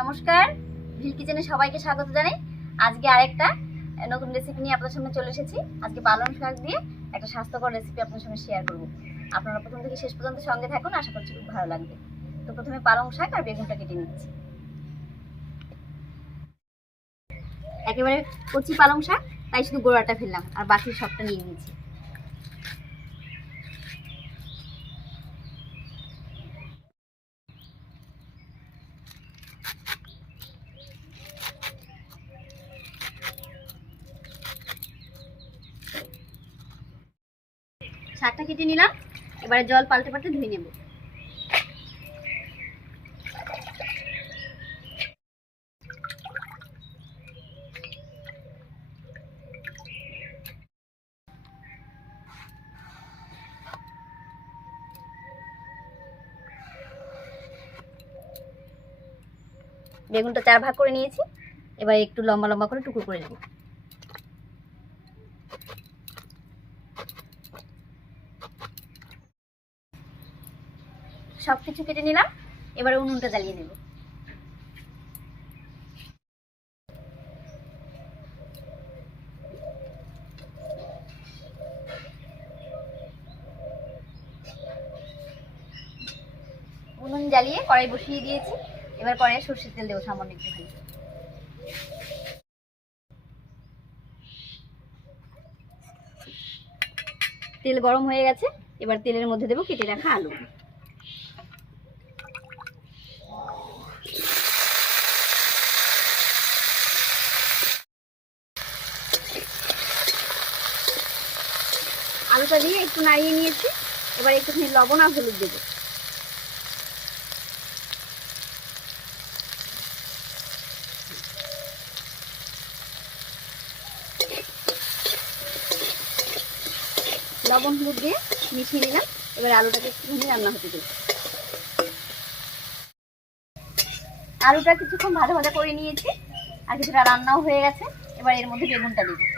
নমস্কার। ভিল কিচেনে সবাইকে স্বাগত জানাই। আজকে আরেকটা নতুন রেসিপি নিয়ে আপনাদের সামনে চলে এসেছি। আজকে পালং শাক দিয়ে একটা স্বাস্থ্যকর রেসিপি আপনার সঙ্গে শেয়ার করব। আপনারা প্রথম থেকে শেষ পর্যন্ত সঙ্গে থাকুন, আশা করছি খুব ভালো লাগবে। তো প্রথমে পালং শাক আর বেগুনটা কেটে নিচ্ছি। একেবারে কচি পালং শাক, তাই শুধু গোড়াটা ফেললাম, আর বাকি সবটা নিয়ে নিয়েছি। শাকটা কেটে নিলাম। এবারে জল পাল্টে পাল্টে ধুয়ে নেব। বেগুনটা চার ভাগ করে নিয়েছি। এবার একটু লম্বা লম্বা করে টুকরো করে নেব। সব কিছু কেটে নিলাম, এবার উনুনটা জ্বালিয়ে নেব। উনুন জ্বালিয়ে কড়াই বসিয়ে দিয়েছি, এবার কড়াইয়ে সর্ষের তেল দেবো সামান্য একটুখানি। তেল গরম হয়ে গেছে, এবার তেলের মধ্যে দেবো কেটে রাখা আলু। আলুটা দিয়ে একটু নাড়িয়ে নিয়েছি। এবার একটুখানি লবণ আর হলুদ দেবো। লবণ হলুদ দিয়ে মিশিয়ে নিলাম। এবার আলুটাকে একটুখানি রান্না হতে দেবো। আলুটা কিছুক্ষণ ভাজা ভাজা করে নিয়েছি। আর কিছুটা রান্নাও হয়ে গেছে। এবার এর মধ্যে বেগুনটা দেবো।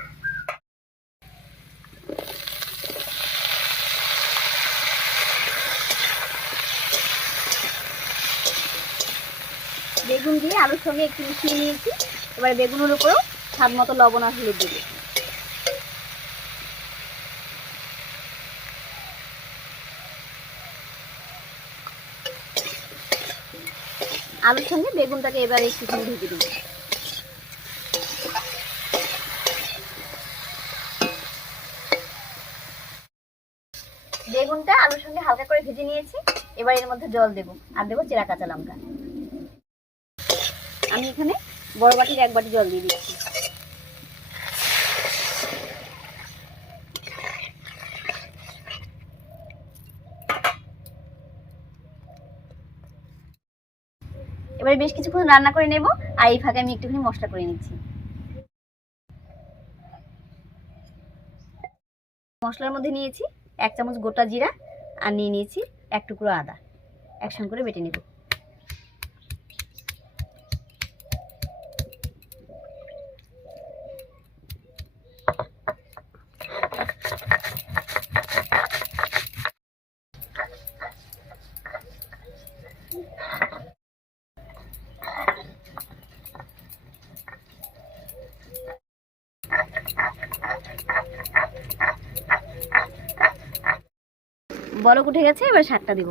বেগুন দিয়ে আলুর সঙ্গে একটু মিশিয়ে নিয়েছি। এবার বেগুনের উপরেও স্বাদ মতো লবণ আর হলুদ দেবো। আলুর সঙ্গে বেগুনটাকে এবার একটুখানি ঢেকে দিই বেগুনটা আলুর সঙ্গে হালকা করে ভেজে নিয়েছি। এবার এর মধ্যে জল দেবো আর দেবো চেরা কাঁচা লঙ্কা। আমি এখানে বড় বাটির এক বাটি জল দিয়ে দিচ্ছি এবারে বেশ কিছুক্ষণ রান্না করে নেব, আর এই ফাঁকে আমি একটুখানি মশলা করে নিচ্ছি। মশলার মধ্যে নিয়েছি এক চামচ গোটা জিরা, আর নিয়ে নিয়েছি এক টুকরো আদা। একসঙ্গে করে বেটে নেব। বলক উঠে গেছে, এবার শাকটা দিব।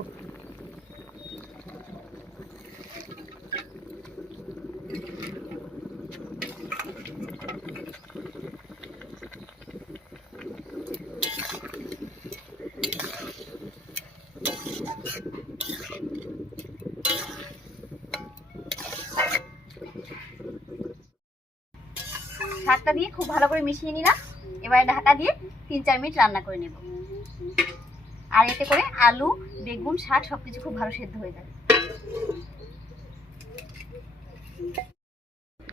শাকটা দিয়ে খুব ভালো করে মিশিয়ে নিলাম। এবারে ঢাকা দিয়ে তিন চার মিনিট রান্না করে নেব। আর এতে করে আলু, বেগুন, শাক সবকিছু খুব ভালো সেদ্ধ হয়ে যাবে।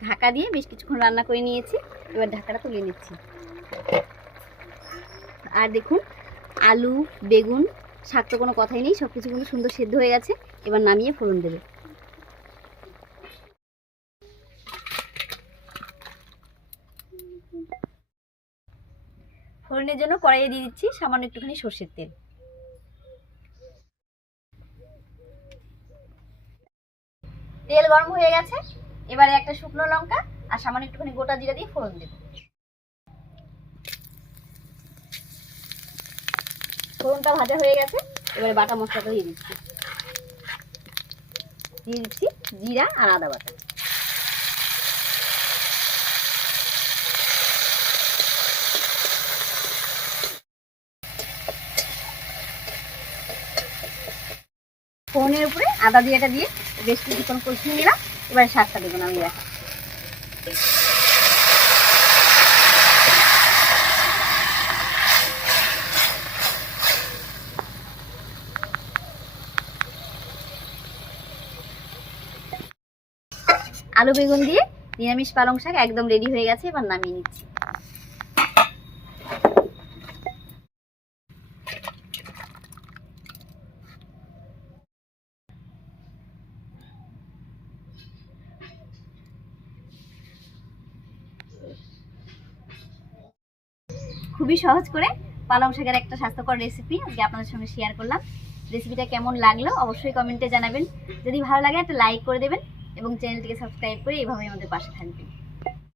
ঢাকা দিয়ে বেশ কিছুক্ষণ রান্না করে নিয়েছি। এবার ঢাকাটা তুলে নিচ্ছি। আর দেখুন, আলু, বেগুন, শাক তো কোনো কথাই নেই সব কিছু কিন্তু সুন্দর সেদ্ধ হয়ে গেছে। এবার নামিয়ে ফোড়ন দেবে। ফোড়নের জন্য কড়াইয়ে দিয়ে দিচ্ছি সামান্য একটুখানি সর্ষের তেল। তেল গরম হয়ে গেছে। এবারে একটা শুকনো লঙ্কা আর সামান্য একটুখানি গোটা জিরা দিয়ে ফোড়ন দেব। ফোড়নটা ভাজা হয়ে গেছে। এবারে বাটা মশলাটা দিয়ে দিচ্ছি। দিয়ে দিচ্ছি জিরা আর আদা বাটা। ফোনের উপরে আদা দিয়েটা দিয়ে বেশ কিছুক্ষণ কষিয়ে নিলাম। এবারে শাকটা দেবো না, আমি আলু, বেগুন দিয়ে নিরামিষ পালং শাক একদম রেডি হয়ে গেছে, এবার নামিয়ে নিচ্ছি। খুবই সহজ করে পালং শাকের একটা স্বাস্থ্যকর রেসিপি আজকে আপনাদের সঙ্গে শেয়ার করলাম। রেসিপিটা কেমন লাগল অবশ্যই কমেন্টে জানাবেন। যদি ভালো লাগে একটা লাইক করে দেবেন এবং চ্যানেলটিকে সাবস্ক্রাইব করে এইভাবে আমাদের পাশে থাকবেন।